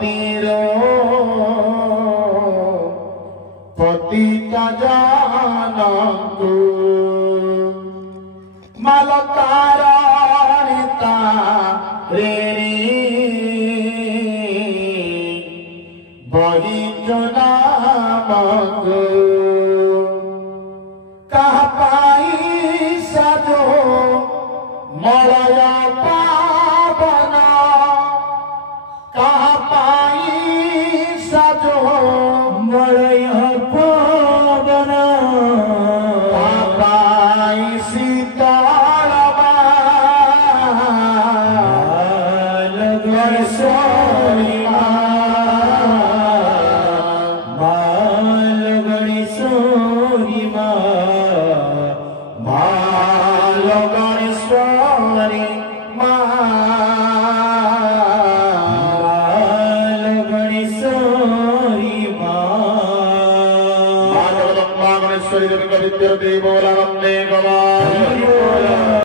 तीरो पतिता जानतु मलकारणिता रे बही नामक कहा पाई सजो मलय पावन कहा पाई सजो मलय पावन कहा पाई शीतल देवो